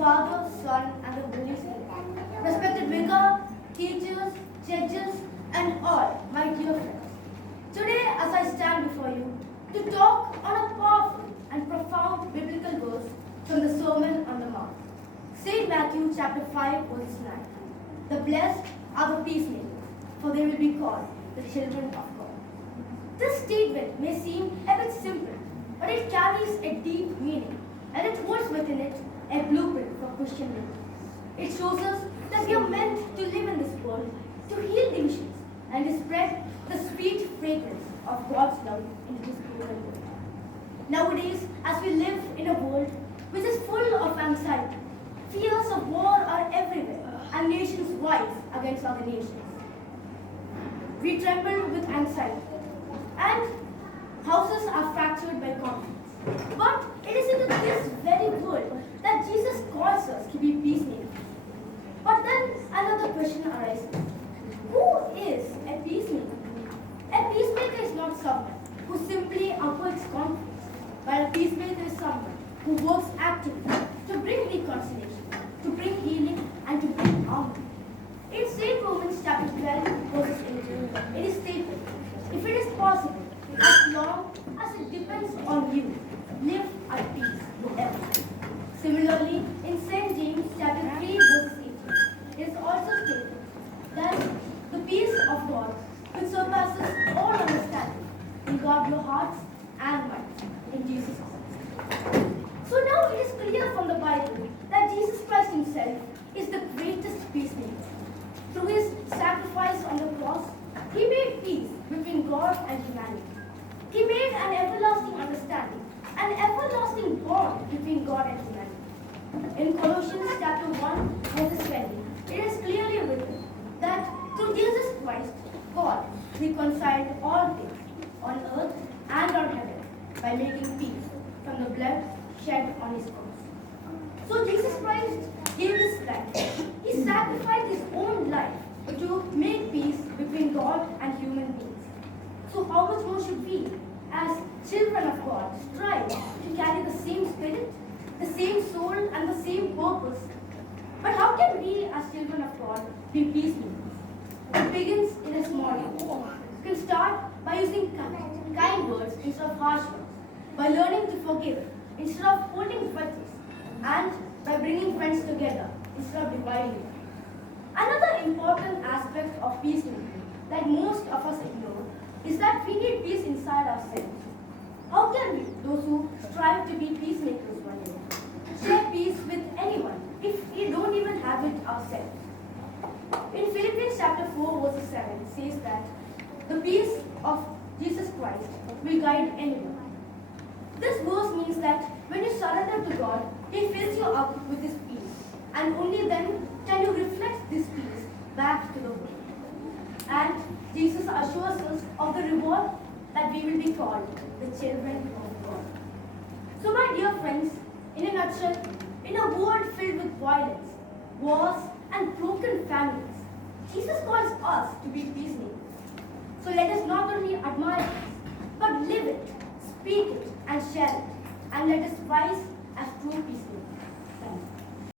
Father, Son, and the Holy Spirit. Respected vicar, teachers, judges, and all my dear friends. Today, as I stand before you to talk on a powerful and profound biblical verse from the Sermon on the Mount, St. Matthew chapter 5, verse 9. The blessed are the peacemakers, for they will be called the children of God. This statement may seem a bit simple, but it carries a deep meaning, and it holds within it a blueprint for Christian living. It shows us that we are meant to live in this world, to heal divisions, and to spread the sweet fragrance of God's love into this broken world. Nowadays, as we live in a world which is full of anxiety, fears of war are everywhere, and nations rise against other nations. We tremble with anxiety, and houses are fractured by conflicts. But it is into this very world that Jesus calls us to be peacemakers. But then another question arises. Who is a peacemaker? A peacemaker is not someone who simply avoids conflicts, but a peacemaker is someone who works actively to bring reconciliation, to bring healing, and to bring harmony. In St. Romans chapter 12, verses 18, it is stated, if it is possible, as long as it depends on you, live at peace with everyone. Similarly, in St. James chapter 3, verses 18, it is also stated that the peace of God, which surpasses all understanding, will guard your hearts and minds in Jesus Christ. So now it is clear from the Bible that Jesus Christ himself is the greatest peacemaker. Through his sacrifice on the cross, he made peace between God and humanity. He made an everlasting understanding, an everlasting bond between God and humanity. In Colossians chapter 1, verse 20, it is clearly written that through Jesus Christ, God reconciled all things on earth and on heaven by making peace from the blood shed on his cross. So Jesus Christ gave his life. He sacrificed his own life to make peace between God and human beings. So how much more should we, as children of God, strive to carry the same spirit, the same soul, and the same purpose? But how can we, as children of God, be peacemakers? It begins in a small way. You can start by using kind words instead of harsh ones, by learning to forgive instead of holding grudges, and by bringing friends together instead of dividing them. Another important aspect of peacemaking that most of us ignore is that we need peace inside ourselves. How can we, those who strive to be peacemakers one day, share peace with anyone if we don't even have it ourselves? In Philippians chapter 4, verse 7, it says that the peace of Jesus Christ will guide anyone. This verse means that when you surrender to God, He fills you up with His peace, and only then can you reflect this peace back to the world. And Jesus assures us of the reward that we will be called the children of God. So my dear friends, in a nutshell, in a world filled with violence, wars, and broken families, Jesus calls us to be peacemakers. So let us not only admire peace, but live it, speak it, and share it, and let us rise as true peacemakers.